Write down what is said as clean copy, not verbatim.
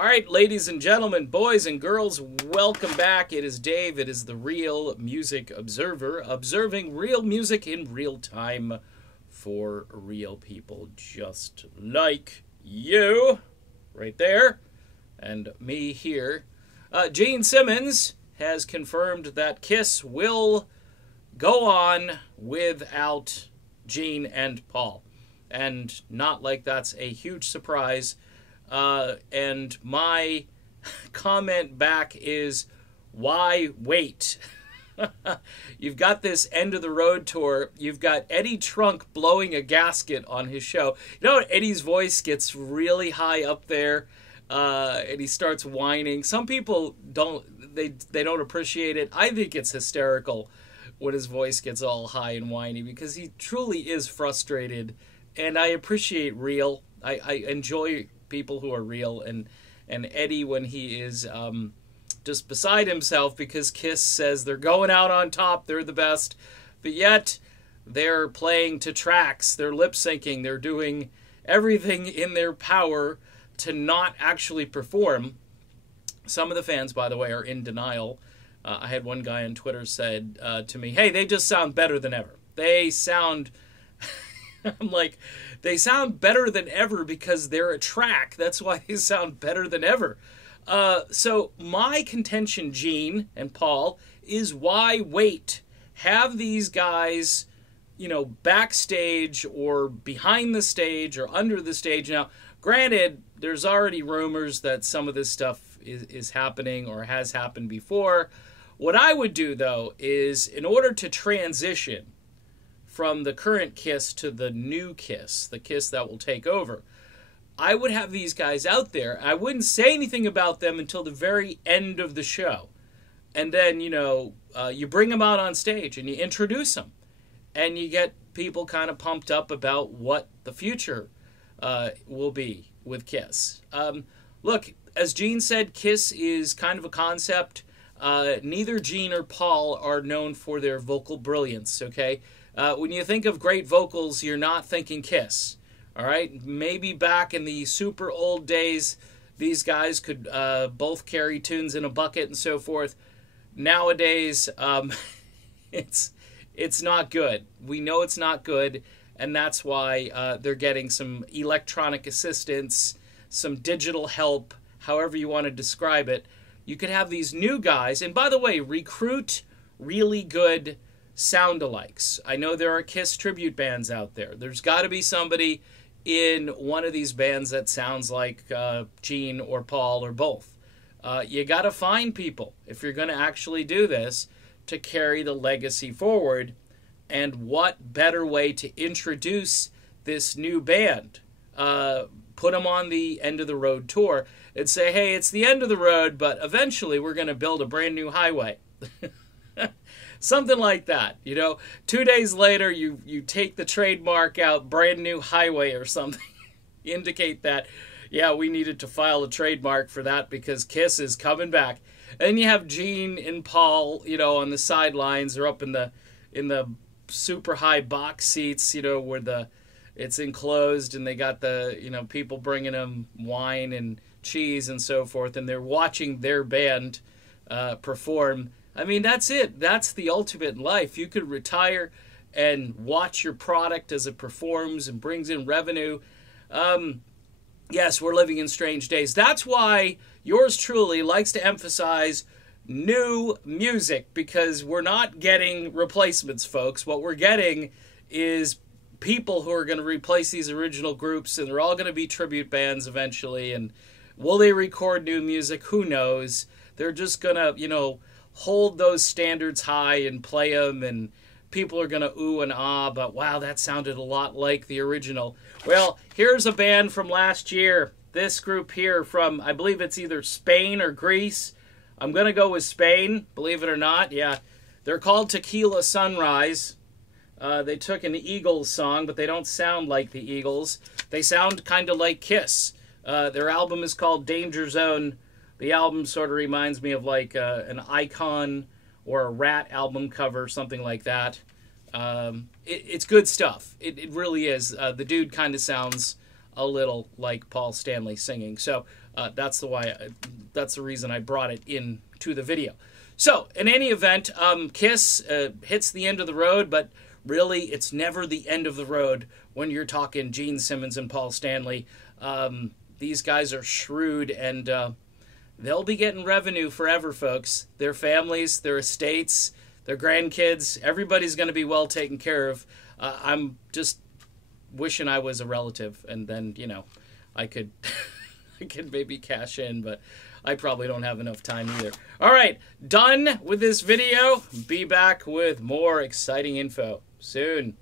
All right, ladies and gentlemen, boys and girls, welcome back. It is Dave. It is the Real Music Observer, observing real music in real time for real people just like you, right there, and me here. Gene Simmons has confirmed that Kiss will go on without Gene and Paul. And not like that's a huge surprise. And my comment back is, why wait? You've got this end of the road tour. You've got Eddie Trunk blowing a gasket on his show. You know, Eddie's voice gets really high up there, and he starts whining. Some people don't, they don't appreciate it. I think it's hysterical when his voice gets all high and whiny because he truly is frustrated. And I appreciate real. I enjoy people who are real, and Eddie when he is just beside himself because Kiss says they're going out on top, they're the best, but yet they're playing to tracks, they're lip syncing, they're doing everything in their power to not actually perform. Some of the fans, by the way, are in denial. I had one guy on Twitter said to me, hey, they just sound better than ever. They sound... I'm like, they sound better than ever because they're a track. That's why they sound better than ever. So my contention, Gene and Paul, is why wait? Have these guys, you know, backstage or behind the stage or under the stage. Now, granted, there's already rumors that some of this stuff is happening or has happened before. What I would do, though, is in order to transition from the current Kiss to the new Kiss, the Kiss that will take over, I would have these guys out there. I wouldn't say anything about them until the very end of the show. And then, you know, you bring them out on stage and you introduce them. And you get people kind of pumped up about what the future will be with Kiss. Look, as Gene said, Kiss is kind of a concept. Neither Gene or Paul are known for their vocal brilliance, okay? When you think of great vocals, you're not thinking Kiss, all right? Maybe back in the super old days, these guys could both carry tunes in a bucket and so forth. Nowadays, it's not good. We know it's not good, and that's why they're getting some electronic assistance, some digital help, however you want to describe it. You could have these new guys, and by the way, recruit really good sound-alikes. I know there are Kiss tribute bands out there. There's got to be somebody in one of these bands that sounds like Gene or Paul or both. You got to find people, if you're going to actually do this, to carry the legacy forward. And what better way to introduce this new band? Put them on the end of the road tour and say, hey, it's the end of the road, but eventually we're going to build a brand new highway. Something like that, you know. 2 days later, you take the trademark out, brand new highway or something. Indicate that, yeah, we needed to file a trademark for that because Kiss is coming back. And you have Gene and Paul, you know, on the sidelines. They're up in the super high box seats, you know, where it's enclosed, and they got the, you know, people bringing them wine and cheese and so forth, and they're watching their band perform. I mean, that's it. That's the ultimate in life. You could retire and watch your product as it performs and brings in revenue. Yes, we're living in strange days. That's why yours truly likes to emphasize new music, because we're not getting replacements, folks. What we're getting is people who are going to replace these original groups, and they're all going to be tribute bands eventually. And will they record new music? Who knows? They're just going to, you know, hold those standards high and play them, and people are going to ooh and ah, but wow, that sounded a lot like the original. Well, here's a band from last year. This group here from, I believe it's either Spain or Greece. I'm going to go with Spain, believe it or not. Yeah, they're called Tequila Sunrise. They took an Eagles song, but they don't sound like the Eagles. They sound kind of like Kiss. Their album is called Danger Zone. The album sort of reminds me of like an Icon or a Rat album cover, something like that. It's good stuff. It really is. The dude kind of sounds a little like Paul Stanley singing. So That's the reason I brought it into the video. So, in any event, Kiss hits the end of the road, but really, it's never the end of the road when you're talking Gene Simmons and Paul Stanley. These guys are shrewd, and they'll be getting revenue forever, folks. Their families, their estates, their grandkids, everybody's going to be well taken care of. I'm just wishing I was a relative, and then, you know, I could I could maybe cash in, but I probably don't have enough time either. All right, done with this video. Be back with more exciting info soon.